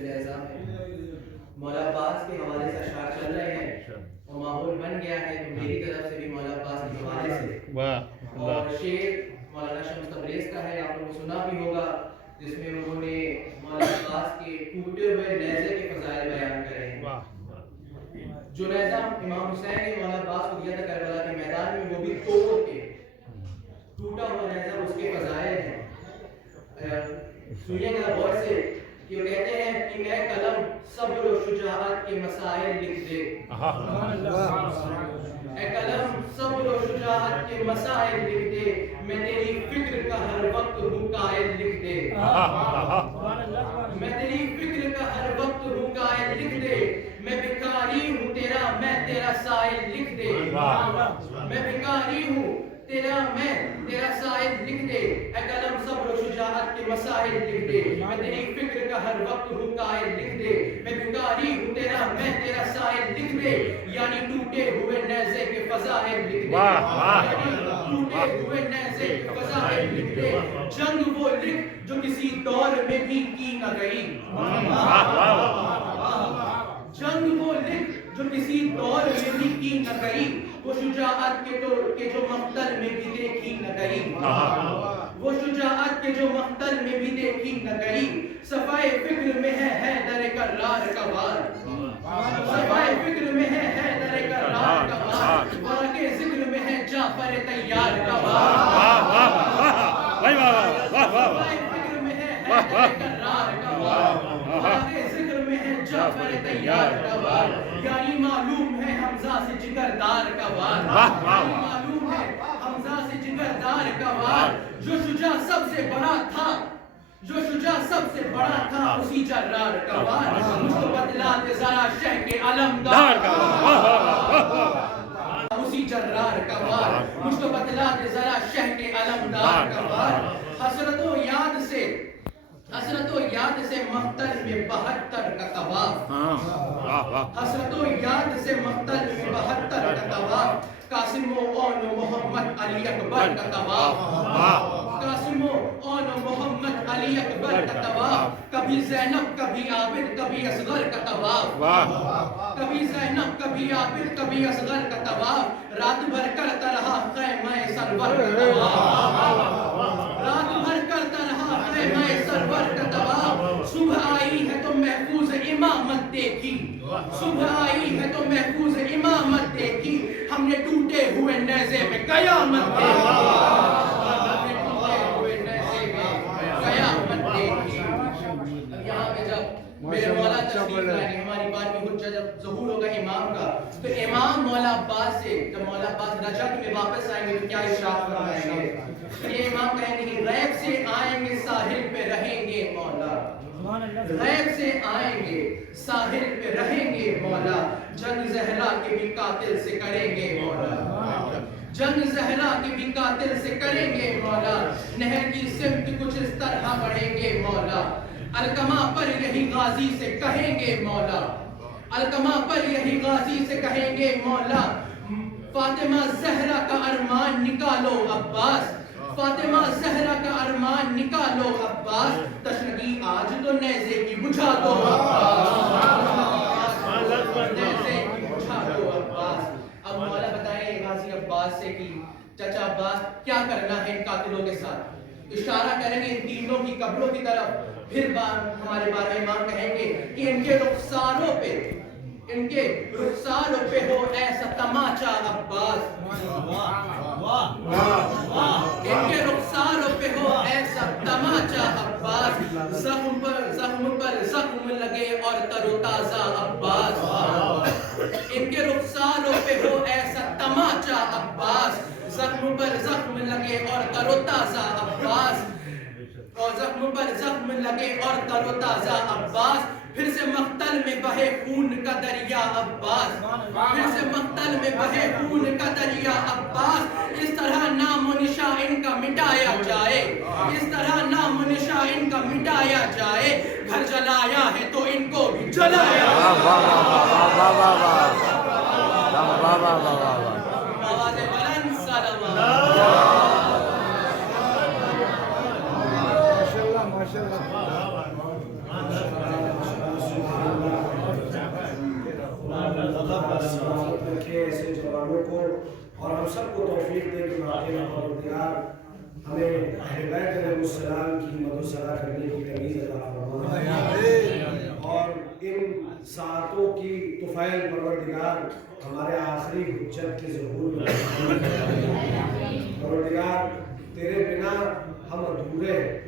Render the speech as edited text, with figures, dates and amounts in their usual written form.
محفل اعزام ہے، مولا عباس کے حوالے سے اشعار چل رہے ہیں اور ماحول بن گیا ہے تو میری طرف سے بھی مولا عباس کے حوالے سے اور شعر مولانا شمس تبریز کا ہے، آپ لوگوں نے سنا بھی ہوگا، جس میں انہوں نے مولا عباس کے ٹوٹے ہوئے نیزے کے فضائل بیان کرے ہیں۔ جو نیزہ امام حسین نے مولا عباس کو دیا تھا کربلا کے میدان میں، وہ بھی توڑ کے ٹوٹا ہوا نیزہ اس کے فضائل ہیں۔ سنیے گا غور سے کہ وہ کہتے ہیں کہ میں قلم صبر و شجاعت کے مسائل لکھ دے، اے قلم صبر و شجاعت کے مسائل لکھ دے، میں تیری فکر کا ہر وقت ہوں قائل لکھ دے، میں تیری فکر کا ہر وقت ہوں قائل لکھ دے، میں بھکاری ہوں تیرا میں تیرا سائل لکھ دے، میں بھکاری ہوں تیرا میں تیرا سائل لکھ دے، اے قلم صبر و شجاعت کے مسائل لکھ دے، میں تیری فکر کا ہر وقت ہوں قائل لکھ دے، میں بھکاری ہوں تیرا میں تیرا سائل لکھ دے، یعنی ٹوٹے ہوئے نیزے کے فضائل لکھ دے، یعنی ٹوٹے ہوئے نیزے کے فضائل لکھ دے، جنگ وہ لکھ جو کسی دور میں بھی کی نہ گئی، جنگ وہ لکھ جو کسی دور میں بھی کی نہ گئی، وہ شجاعت کے جو مقتل میں بھی دیکھی نہ گئی، وہ شجاعت کے جو مقتل میں بھی دیکھی نہ گئی، صفائے فکر میں ہے حیدر کرار کا وار، صفائے فکر میں ہے حیدر کرار کا وار، ورقے ذکر میں ہے جعفر تیار کا وار، صفائے فکر میں ہے حیدر کرار کا وار، ورقے ذکر میں ہے جعفر تیار کا وار، یعنی معلوم ہے حمزہ سے جگردار کا وار، یعنی معلوم ہے حمزہ سے جگردار کا وار، جو شجاع سب سے بڑا تھا، جو شجاع سب سے بڑا تھا اسی جرار کا وار، مجھ کو بتلا دے ذرا شہ کے علمدار کا وار، اسی جرار کا وار، مجھ کو بتلا دے ذرا شہ کے علمدار کا وار، حسرت و یاد سے مقتل میں 72 کا طواف، حسرت و یاد سے مقتل میں 72 کا طواف، قاسم و اون و محمد علی اکبر کا طواف، قاسم و اون و محمد علی اکبر کا طواف، کبھی زینب کبھی عابد کبھی اصغر کا طواف، کبھی زینب کبھی عابد کبھی اصغر کا طواف، رات بھر کرتا رہا خیمہ سرور کا طواف، رات بھر کرتا رہا خیمہ سرور کا طواف، صبح آئی ہے تو محفوظ امامت دیکھی، صبح آئی ہے تو محفوظ امامت دیکھی، ہم نے ٹوٹے ہوئے نیزے میں قیامت دیکھی، ہم نے ٹوٹے ہوئے نیزے میں قیامت دیکھی۔ یہاں پہ جب میرے مولا تشریف لائیں گے، ہماری بات میں حجت جب ظہور ہوگا امام کا، تو امام مولا عباس سے جب مولا عباس رجب میں واپس آئیں گے تو کیا ارشاد فرمائیں گے؟ یہ امام کہیں گے غیب سے آئیں گے ساحل پہ رہیں گے مولا، غیب سے آئیں گے ساحل پہ رہیں گے مولا، جنگ زہرا کے بھی قاتل سے کریں گے مولا، جنگ زہرا کے بھی قاتل سے کریں گے مولا، نہر کی سمت کچھ اس طرح بڑھیں گے مولا، علقمہ پر یہی غازی سے کہیں گے مولا، علقمہ پر یہی غازی سے کہیں گے مولا، فاطمہ زہرا کا ارمان نکالو عباس، فاطمہ زہرا کا ارمان نکالو عباس، تشنگی آج تو نیزے کی بجھا دو عباس، نیزے کی بجھا دو عباس۔ اب مولا بتائیں غازی عباس سے کہ چچا عباس کیا کرنا ہے ان قاتلوں کے ساتھ، اشارہ کریں گے ان تینوں کی قبروں کی طرف، پھر ہمارے بارے امام کہیں گے کہ ان کے رخساروں پہ، ان کے رخساروں پہ ہو ایسا تماچا عباس، ان کے رخساروں پہ ہو ایسا تماچا عباس، زخم پر زخم لگے اور تر و تازہ عباس، ان کے رخساروں پہ ہو ایسا تماچا عباس، زخم پر زخم لگے اور تر و تازہ عباس، اور زخم پر زخم لگے اور تر و تازہ عباس، پھر سے مقتل میں بہے خون کا دریا عباس، پھر سے مقتل میں بہے خون کا دریا عباس، اس طرح نام و نشاں ان کا مٹایا جائے، اس طرح نام و نشاں ان کا مٹایا جائے، گھر جلایا ہے تو ان کو بھی جلایا آواز بلند صلوات۔ رکھے ایسے جوانوں کو، اور ہم سب کو توفیق دے کہ واقعی پروردگار ہمیں اہل بیت علیہ السلام کی مد و ثنا کرنے کی تمیز عطا فرمائے، اور ان ساعتوں کی طفیل پروردگار ہمارے آخری حجت کے ظہور میں پروردگار تیرے بنا ہم ادھورے ہیں،